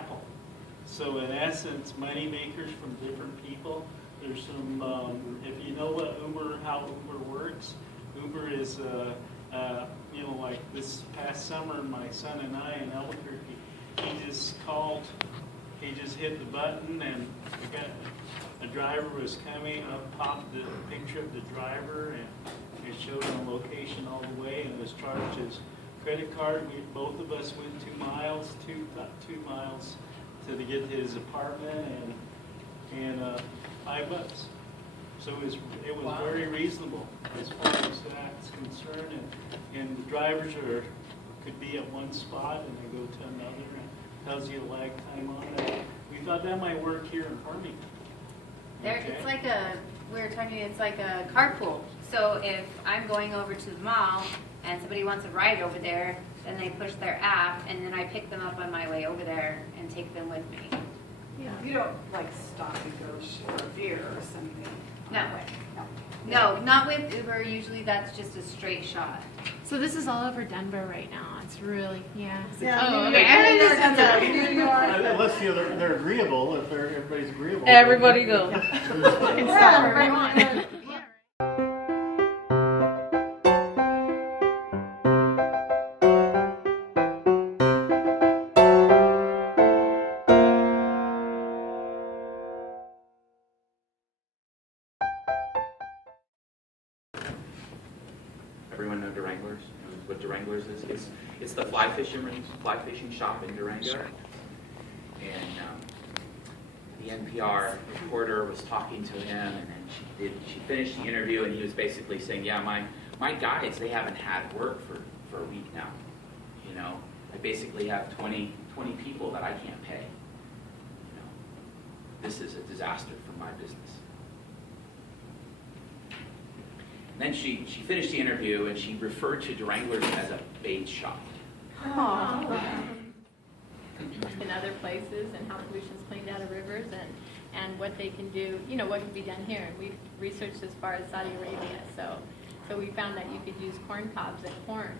Apple. So in essence, money makers from different people. There's some, if you know what how Uber works, Uber is, you know, like this past summer, my son and I in Albuquerque, he just hit the button and a driver was coming, up popped the picture of the driver and it showed on location all the way and was charged his credit card. Both of us went 2 miles, two miles to get to his apartment and $5. So it was very reasonable as far as that's concerned, and the drivers could be at one spot and they go to another, and tells you a lag time on that. We thought that might work here in Farmington. Okay. It's like it's like a carpool. So if I'm going over to the mall and somebody wants a ride over there, then they push their app, and then I pick them up on my way over there and take them with me. Yeah. You don't like stop and go for a beer or something. No. No, not with Uber. Usually that's just a straight shot. So this is all over Denver right now. It's really, yeah. Yeah, okay. New York. Unless they're agreeable, if everybody's agreeable. Everybody go. Yeah, Everyone. Everyone know Duranglers? What Duranglers is? It's the fly fishing shop in Durango. And the NPR reporter was talking to him, and then she finished the interview, and he was basically saying, "Yeah, my guys, they haven't had work for a week now. You know, I basically have 20 people that I can't pay. You know, this is a disaster for my business." Then she finished the interview and she referred to Duranglers as a bait shop. In other places, and how pollution's cleaned out of rivers, and what they can do, you know, what can be done here. And we've researched as far as Saudi Arabia, so we found that you could use corn cobs and corn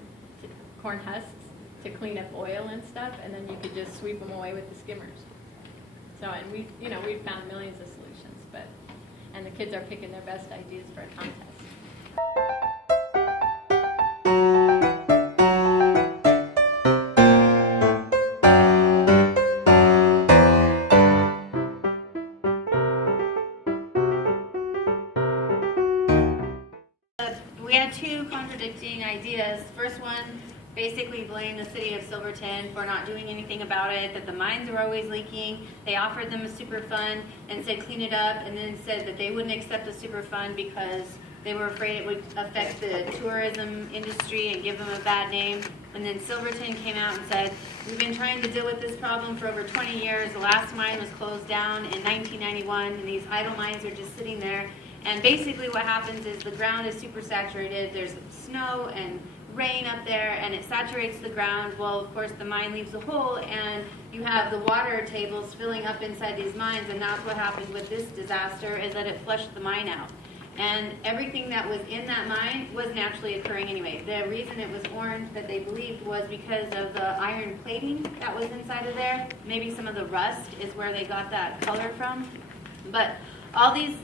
husks to clean up oil and stuff, and then you could just sweep them away with the skimmers. So, and we've found millions of solutions, and the kids are picking their best ideas for a contest. We had two contradicting ideas. First one basically blamed the city of Silverton for not doing anything about it, that the mines were always leaking. They offered them a super fund and said clean it up, and then said that they wouldn't accept the super fund because they were afraid it would affect the tourism industry and give them a bad name. And then Silverton came out and said, we've been trying to deal with this problem for over 20 years. The last mine was closed down in 1991, and these idle mines are just sitting there. And basically what happens is the ground is super saturated. There's snow and rain up there, and it saturates the ground. Well, of course, the mine leaves a hole, and you have the water tables filling up inside these mines, and that's what happened with this disaster, is that it flushed the mine out. And everything that was in that mine was naturally occurring anyway. The reason it was orange, that they believed, was because of the iron plating that was inside of there. Maybe some of the rust is where they got that color from. But all this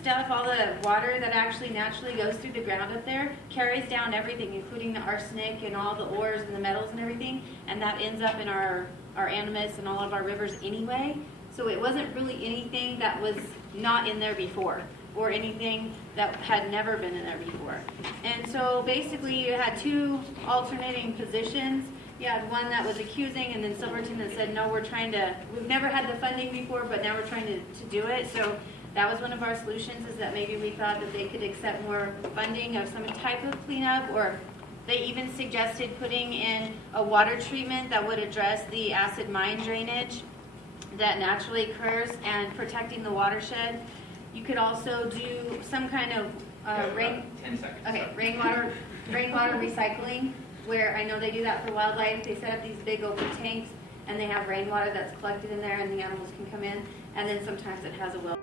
stuff, all the water that actually naturally goes through the ground up there, carries down everything, including the arsenic and all the ores and the metals and everything, and that ends up in our animus and all of our rivers anyway. So it wasn't really anything that was not in there before, or anything that had never been in there before. And so basically you had two alternating positions. You had one that was accusing, and then Silverton that said, no, we've never had the funding before, but now we're trying to do it. So that was one of our solutions, is that maybe we thought that they could accept more funding of some type of cleanup, or they even suggested putting in a water treatment that would address the acid mine drainage that naturally occurs and protecting the watershed. You could also do some kind of 10 seconds. Okay, rainwater recycling, where I know they do that for wildlife. They set up these big open tanks, and they have rainwater that's collected in there, and the animals can come in. And then sometimes it has a well.